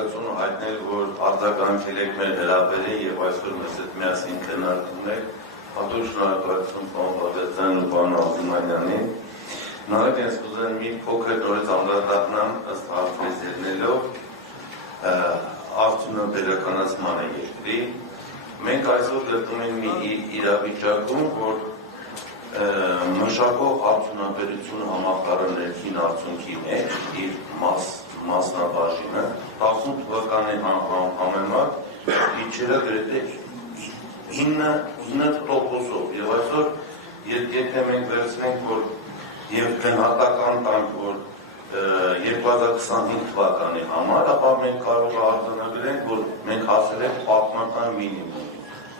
շնորհակալություն հայտնել, որ արձագանքել եք մեր հրավերին եւ այսօր մեզ հետ միասին քննարկում եք։ Հատուկ շնորհակալություն պարոն Բաղդասարյանին ու պարոն Աբդուլմանյանին։ Նորից ես ուզում մի փոքր նորից անդրադառնամ ըստ հարցերից ելնելով արդյունաբերականացմանը երկրի։ Մենք այսօր գտնվում ենք մի իրավիճակում, որ մշակող արդյունաբերությունը համախառն ներքին արդյունքի մեջ իր մասնաբաժինը 18 թվականի համեմատ իջել է գրեթե 9%-ով եւ այսօր եթե մենք վերցնենք որ եւ գնահատական տանք որ 2025 թվականի համար, ապա մենք կարող ենք արձանագրենք, որ մենք հասել ենք պատմական մինիմում։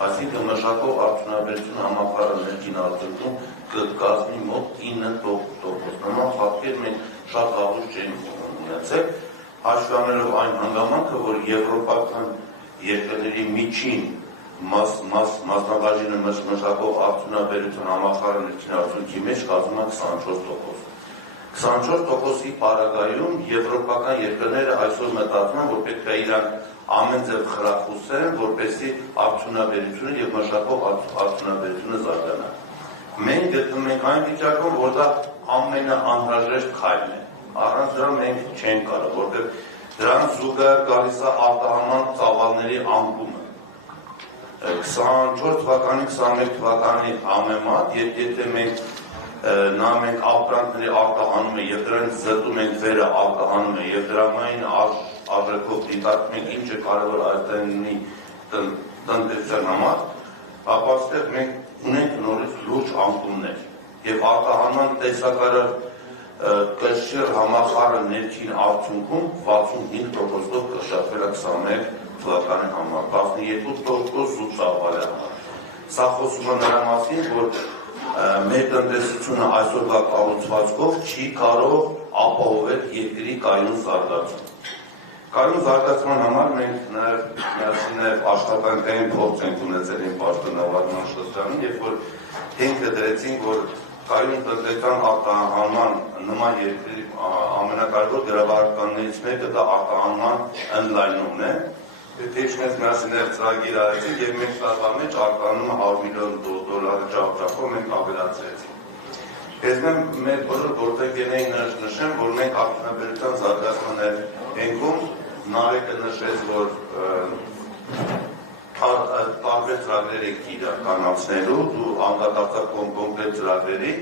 Այսինքն մշակող արդյունաբերությունը համախառն ներքին արդյունքում կկազմի մոտ 9%։ Նման ֆակտեր մենք շատ վաղուց չենք ունեցել, հաշվի առնելով այն հանգամանքը, որ եվրոպական երկրների միջին մասնաբաժինը մշակող արդյունաբերություն համախառն ներքին արդյունքի մեջ կազմում է 24%։ 24%-ի պարագայում եվրոպական երկրները այսօր մտածում են, որ պետք է իրանք ամեն ձև խրախուսեն, որպեսզի արդյունաբերությունը եւ մշակող արդյունաբերությունը զարգանա։ Մենք գտնվում ենք այն վիճակում, որ դա ամենաանհրաժեշտ քայլն է։ Առանց դրա մենք չենք կարող, որովհետեւ դրան զուգահեռ գալիս է արտահանման ծավալների անկումը։ 24 թվականի, 21 թվականի համեմատ, եթե մենք նայենք ապրանքների արտահանումը եւ դրանից զտում ենք վերը արտահանումը եւ դրամային արժեքով դիտարկում ենք ինչը կարևոր այդտեղի տնտեսության համար, ապա այստեղ մենք ունենք նորից լուրջ անկումներ եւ արտահանման տեսակարար կշիռ համախառն ներքին արդյունքում 65%-ով կշատվել է 21 թվականի համար, 12% զուտ ծավալի համար։ Սա խոսում է նրա մասին, որ մեր տնտեսությունը այսօրվա կառուցվածքով չի կարող ապահովել երկրի կայուն զարգացում։ Կայուն զարգացման համար մենք միասին աշխատանքային փորձ ենք ունեցել իմ պաշտոնավարման շրջանում, երբ որ հիմքը դրեցինք, որ կայուն տնտեսական արտահանման նման երկրի ամենակարևոր գրավարականներից մեկը դա արտահանման ընդլայնումն է։ Թեժնես միասին ծրագիր արեցինք եւ մենք տարվա մեջ արտահանումը 100 միլիոն դոլարի չափով մենք ավելացրեցինք։ Ես մեր բոլոր գործընկերներին նշեմ, որ մենք արդյունաբերության զարգացման ենքում Նարեկը նշեց, որ տարբեր ծրագրեր եք իրականացնելու, դու անդրադարձավ կոնկրետ ծրագրերի,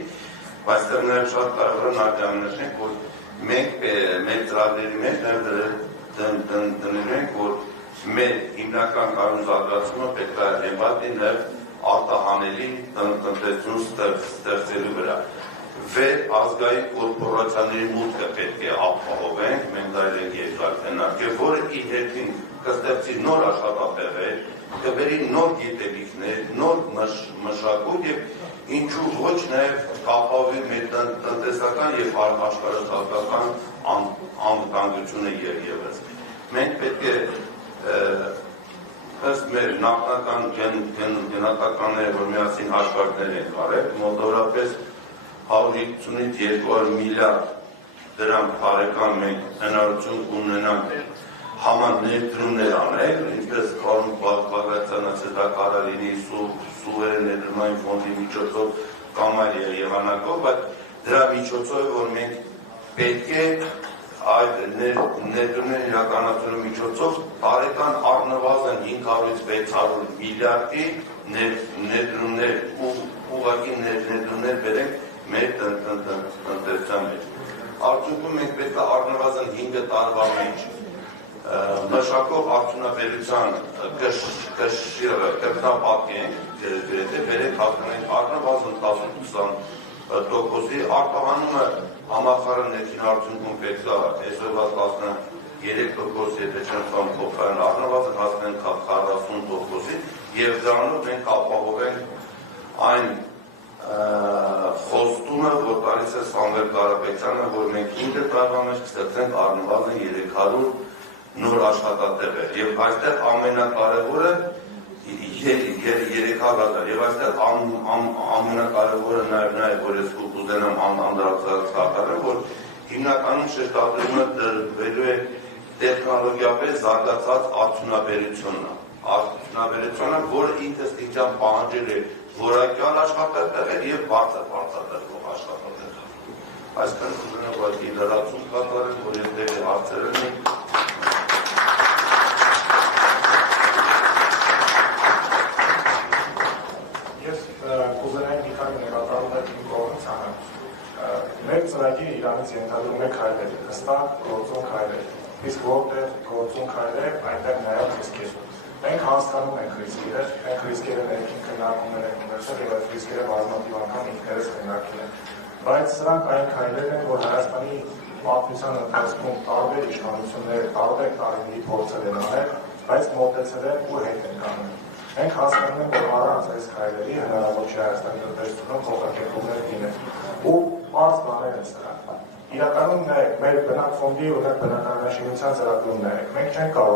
բայց նաև շատ կարևոր է նաև նշենք, որ մենք մեր ծրագրերի մեջ դնել ենք, որ մեր հիմնական կայուն զարգացումը պետք է հենվի նաև արտահանելի տնտեսություն ստեղծելու վրա։ Ազգային կորպորացիաների մուտքը պետք է ապահովենք, մենք դա ենք երկար քննարկել, որը իր հետին կստեղծի նոր աշխատատեղեր, կբերի նոր գիտելիքներ, նոր մշակույթ եւ ինչու ոչ նաև կապահովի մեր տնտեսական եւ աշխարհազարգական անվտանգությունը ևս։ Մենք պետք է ըստ մեր նախնական գնահատականները, որ միասին հաշվարկներ ենք արել, մոտավորապես 150-ից 200 միլիարդ դրամ բարեկամ մենք հնարավորություն ունենանք համաներդրումներ անել, ինչպես պարոն Բաղդասարյանը դա կարող լինի սուվերեն ներդրումային ֆոնդի միջոցով կամ այլ եղանակով, բայց դրա միջոցով որ մենք պետք է այդ ներդրումների իրականացնելու միջոցով տարեկան առնվազն 500-ից 600 միլիարդի ներդրումներ ու ուղղակի ներդրումներ բերենք մեր տնտեսության մեջ։ Արդյունքում մենք պետք է առնվազն 5 տարվա մեջ մշակող արդյունաբերության կշիռը կրկնապատկենք, գրեթե բերենք հասնենք առնվազն 10-20%-ի արտահանումը համախառն ներքին արդյունքում պետք է այսօրվա 13%, եթե չեմ փոխարեն առնվազն հասնենք 40%-ի եւ դրանով մենք ապահովենք այն խոստումը, որ տալիս է Սամվել Կարապետյանը, որ մենք 5 տարվա մեջ կստեղծենք առնվազն 300 նոր աշխատատեղեր եւ այստեղ ամենակարևորը 3,000 եւ այստեղ ամենակարևորը նաեւ որ ես կուզենամ անդրադարձնել, որ հիմնականում շեշտադրումը դրվելու է տեխնոլոգիապես զարգացած արդյունաբերությունն է։ Արդյունաբերությունը, որը ինքնստիճան պահանջել է որակյալ աշխատատեղեր եւ բարձր արտադրող աշխատատեղեր։ Այսքան ուզում եմ ուղղակի լրացում կատարել, որ եթե հարցեր ունեն, ես կուզենայի մի քանի նկատառում եմ իմ կողմից անել։ Մեր ծրագիրը իրանից ենթադրում է քայլեր, հստակ գործուն քայլեր, իսկ որտեղ գործուն քայլեր, այնտեղ նաև ռիսկեր։ Մենք հասկանում ենք ռիսկերը, մենք ռիսկերը ներքին քննարկումներ ենք ունեցել եւ այդ ռիսկերը բազմաթիվ անգամ ինքներս քննարկել ենք։ Բայց սրանք այն քայլերն են, որ Հայաստանի պատմության ընթացքում տարբեր իշխանություններ, տարբեր տարիների փորձել են անել, բայց մոտեցել են ու հետ են կանգնել։ Մենք հասկանում ենք, որ առանց այս քայլերի հնարավոր չէ Հայաստանի տնտեսությունում փոխակերպումներ լինել։ Ու բարձ բաներ են սրանք։ Իրականում նայեք, մեր բնակ ֆոնդի օրինակ բնակարանաշինության ծրագրում նայեք, մենք չենք կարող